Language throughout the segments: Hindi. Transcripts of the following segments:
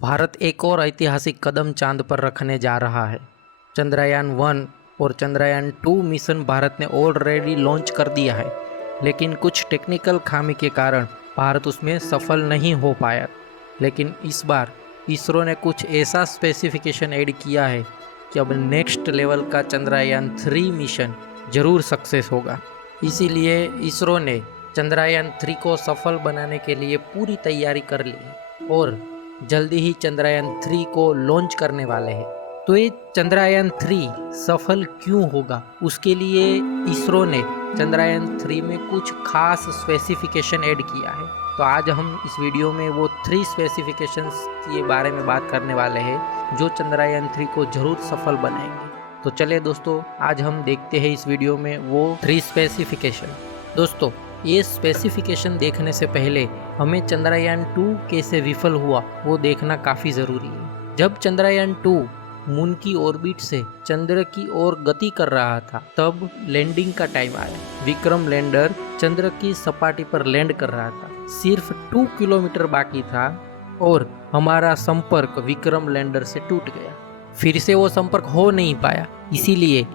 भारत एक और ऐतिहासिक कदम चांद पर रखने जा रहा है। चंद्रयान 1 और चंद्रयान 2 मिशन भारत ने ऑलरेडी लॉन्च कर दिया है, लेकिन कुछ टेक्निकल खामी के कारण भारत उसमें सफल नहीं हो पाया। लेकिन इस बार इसरो ने कुछ ऐसा स्पेसिफिकेशन ऐड किया है कि अब नेक्स्ट लेवल का चंद्रयान 3 मिशन जरूर सक्सेस होगा। इसीलिए इसरो ने चंद्रयान 3 को सफल बनाने के लिए पूरी तैयारी कर ली है और जल्दी ही चंद्रयान 3 को लॉन्च करने वाले हैं। तो ये चंद्रयान 3 सफल क्यों होगा, उसके लिए इसरो ने चंद्रयान 3 में कुछ खास स्पेसिफिकेशन ऐड किया है। तो आज हम इस वीडियो में वो 3 स्पेसिफिकेशंस के बारे में बात करने वाले हैं जो चंद्रयान 3 को जरूर सफल बनाएंगे। तो चलिए दोस्तों, आज हम देखते हैं इस वीडियो में वो 3 स्पेसिफिकेशन। दोस्तों, ये स्पेसिफिकेशन देखने से पहले हमें चंद्रयान 2 कैसे विफल हुआ वो देखना काफ़ी ज़रूरी है। जब चंद्रयान 2 मून की ऑर्बिट से चंद्र की ओर गति कर रहा था, तब लैंडिंग का टाइम आया। विक्रम लैंडर चंद्र की सपाटी पर लैंड कर रहा था। सिर्फ 2 किलोमीटर बाकी था और हमारा संपर्क विक्रम लैंडर से टूट गया। फिर से वो संपर्क हो नहीं पाया। इसीलिए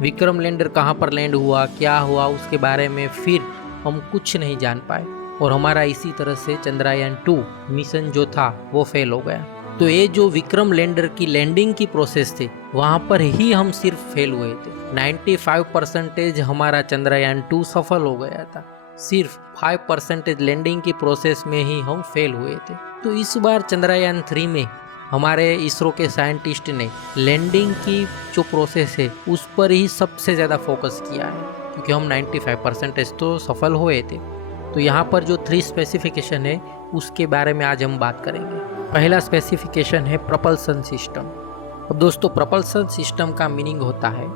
विक्रम लैंडर कहाँ पर लैंड हुआ, क्या हुआ, उसके बारे में फिर हम कुछ नहीं जान पाए और हमारा इसी तरह से चंद्रयान 2 मिशन जो था वो फेल हो गया। तो ये जो विक्रम लैंडर की लैंडिंग की प्रोसेस थी, वहाँ पर ही हम सिर्फ फेल हुए थे। 95% हमारा चंद्रयान 2 सफल हो गया था। सिर्फ 5% लैंडिंग की प्रोसेस में ही हम फेल हुए थे। तो इस बार चंद्रयान 3 में हमारे इसरो के साइंटिस्ट ने लैंडिंग की जो प्रोसेस है उस पर ही सबसे ज़्यादा फोकस किया है, क्योंकि हम 95% तो सफल हुए थे। तो यहाँ पर जो 3 स्पेसिफिकेशन है उसके बारे में आज हम बात करेंगे। पहला स्पेसिफिकेशन है प्रपल्सन सिस्टम। अब दोस्तों, प्रपल्सन सिस्टम का मीनिंग होता है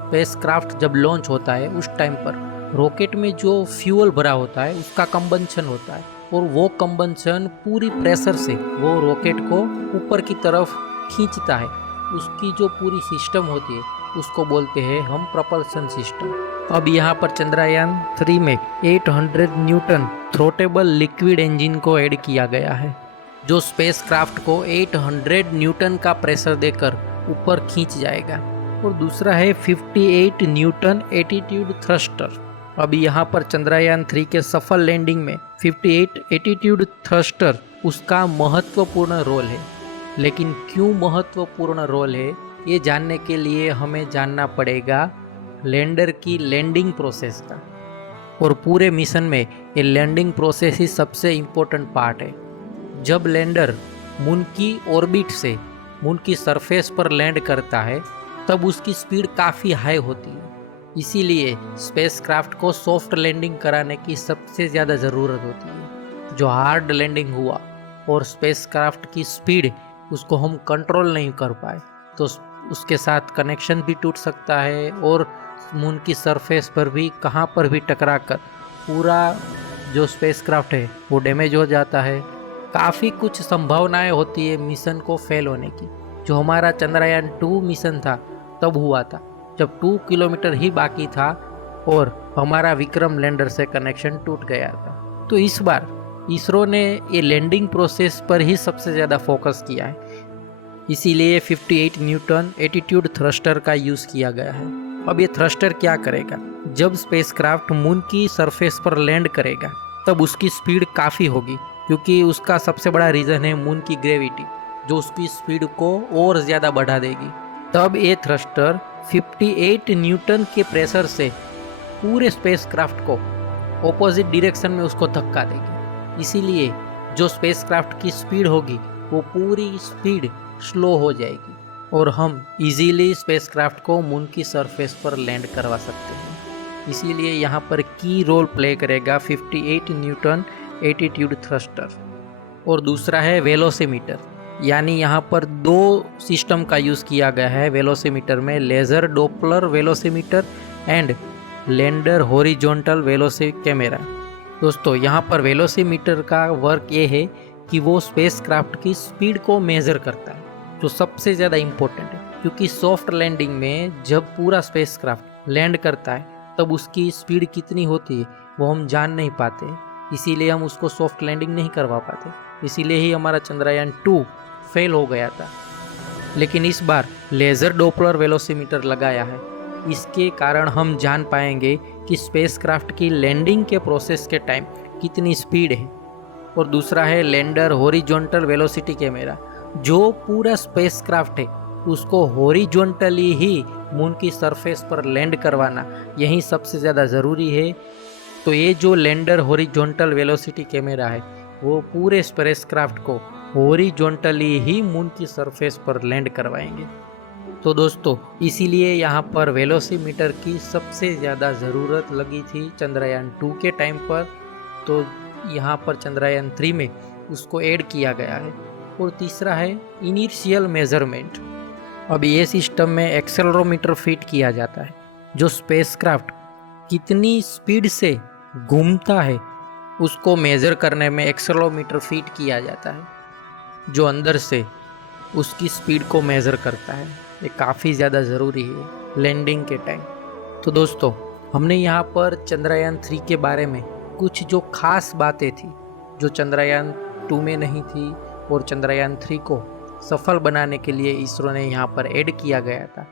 स्पेसक्राफ्ट जब लॉन्च होता है उस टाइम पर रॉकेट में जो फ्यूल भरा होता है उसका कंबंशन होता है और वो कंबंशन पूरी प्रेशर से वो रॉकेट को ऊपर की तरफ खींचता है। उसकी जो पूरी सिस्टम होती है उसको बोलते हैं हम प्रपल्सन सिस्टम। अब यहाँ पर चंद्रयान 3 में 800 न्यूटन थ्रोटेबल लिक्विड इंजन को ऐड किया गया है, जो स्पेसक्राफ्ट को 800 न्यूटन का प्रेशर देकर ऊपर खींच जाएगा। और दूसरा है 58 न्यूटन एटीट्यूड थ्रस्टर। अब यहाँ पर चंद्रयान 3 के सफल लैंडिंग में 58 एटीट्यूड थ्रस्टर उसका महत्वपूर्ण रोल है। लेकिन क्यों महत्वपूर्ण रोल है, ये जानने के लिए हमें जानना पड़ेगा लैंडर की लैंडिंग प्रोसेस का। और पूरे मिशन में ये लैंडिंग प्रोसेस ही सबसे इम्पोर्टेंट पार्ट है। जब लैंडर मून की ऑर्बिट से मून की सरफेस पर लैंड करता है तब उसकी स्पीड काफ़ी हाई होती है। इसीलिए स्पेसक्राफ्ट को सॉफ्ट लैंडिंग कराने की सबसे ज़्यादा ज़रूरत होती है। जो हार्ड लैंडिंग हुआ और स्पेसक्राफ्ट की स्पीड उसको हम कंट्रोल नहीं कर पाए तो उसके साथ कनेक्शन भी टूट सकता है और मून की सरफेस पर भी कहाँ पर भी टकरा कर पूरा जो स्पेसक्राफ्ट है वो डैमेज हो जाता है। काफ़ी कुछ संभावनाएं होती है मिशन को फेल होने की। जो हमारा चंद्रयान 2 मिशन था तब हुआ था जब 2 किलोमीटर ही बाकी था और हमारा विक्रम लैंडर से कनेक्शन टूट गया था। तो इस बार इसरो ने ये लैंडिंग प्रोसेस पर ही सबसे ज़्यादा फोकस किया है। इसीलिए 58 न्यूटन एटीट्यूड थ्रस्टर का यूज़ किया गया है। अब ये थ्रस्टर क्या करेगा, जब स्पेसक्राफ्ट मून की सरफेस पर लैंड करेगा तब उसकी स्पीड काफ़ी होगी, क्योंकि उसका सबसे बड़ा रीज़न है मून की ग्रेविटी जो उसकी स्पीड को और ज़्यादा बढ़ा देगी। तब ये थ्रस्टर 58 न्यूटन के प्रेशर से पूरे स्पेसक्राफ्ट को ऑपोजिट डायरेक्शन में उसको धक्का देगी। इसीलिए जो स्पेसक्राफ्ट की स्पीड होगी वो पूरी स्पीड स्लो हो जाएगी और हम इजीली स्पेसक्राफ्ट को मून की सरफेस पर लैंड करवा सकते हैं। इसीलिए यहाँ पर की रोल प्ले करेगा 58 न्यूटन एटीट्यूड थ्रस्टर। और दूसरा है वेलोसिमीटर, यानी यहाँ पर 2 सिस्टम का यूज़ किया गया है वेलोसिमीटर में, laser Doppler velocimeter and lander horizontal velocity camera. दोस्तों, यहाँ पर वेलोसिमीटर का वर्क ये है कि वो स्पेसक्राफ्ट की स्पीड को मेज़र करता है, जो सबसे ज़्यादा इम्पोर्टेंट है, क्योंकि सॉफ्ट लैंडिंग में जब पूरा स्पेसक्राफ्ट लैंड करता है तब उसकी स्पीड कितनी होती है वो हम जान नहीं पाते। इसीलिए हम उसको सॉफ्ट लैंडिंग नहीं करवा पाते। इसीलिए ही हमारा चंद्रयान 2 फेल हो गया था, लेकिन इस बार लेज़र डॉपलर वेलोसीमीटर लगाया है। इसके कारण हम जान पाएंगे कि स्पेसक्राफ्ट की लैंडिंग के प्रोसेस के टाइम कितनी स्पीड है। और दूसरा है लैंडर हॉरिजॉन्टल वेलोसिटी कैमरा। जो पूरा स्पेसक्राफ्ट है उसको हॉरिजॉन्टली ही मून की सरफेस पर लैंड करवाना, यही सबसे ज़्यादा ज़रूरी है। तो ये जो लैंडर हॉरिजॉन्टल वेलोसिटी कैमरा है वो पूरे स्पेसक्राफ्ट को हॉरिजॉन्टली ही मून की सरफेस पर लैंड करवाएंगे। तो दोस्तों, इसीलिए यहाँ पर वेलोसीमीटर की सबसे ज़्यादा ज़रूरत लगी थी चंद्रयान 2 के टाइम पर। तो यहाँ पर चंद्रयान 3 में उसको ऐड किया गया है। और तीसरा है इनिशियल मेजरमेंट। अब ये सिस्टम में एक्सेलरोमीटर फिट किया जाता है, जो स्पेसक्राफ्ट कितनी स्पीड से घूमता है उसको मेज़र करने में एक्सेलरोमीटर फिट किया जाता है, जो अंदर से उसकी स्पीड को मेज़र करता है। ये काफ़ी ज़्यादा ज़रूरी है लैंडिंग के टाइम। तो दोस्तों, हमने यहाँ पर चंद्रयान 3 के बारे में कुछ जो खास बातें थी जो चंद्रयान 2 में नहीं थी और चंद्रयान 3 को सफल बनाने के लिए इसरो ने यहाँ पर ऐड किया गया था,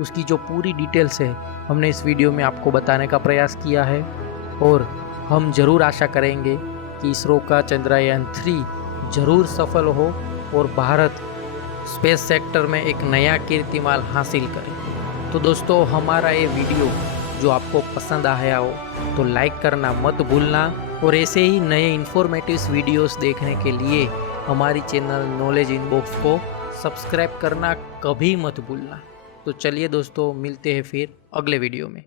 उसकी जो पूरी डिटेल्स है हमने इस वीडियो में आपको बताने का प्रयास किया है। और हम ज़रूर आशा करेंगे कि इसरो का चंद्रयान 3 ज़रूर सफल हो और भारत स्पेस सेक्टर में एक नया कीर्तिमान हासिल करे। तो दोस्तों, हमारा ये वीडियो जो आपको पसंद आया हो तो लाइक करना मत भूलना। और ऐसे ही नए इन्फॉर्मेटिव वीडियोस देखने के लिए हमारी चैनल नॉलेज इनबॉक्स को सब्सक्राइब करना कभी मत भूलना। तो चलिए दोस्तों, मिलते हैं फिर अगले वीडियो में।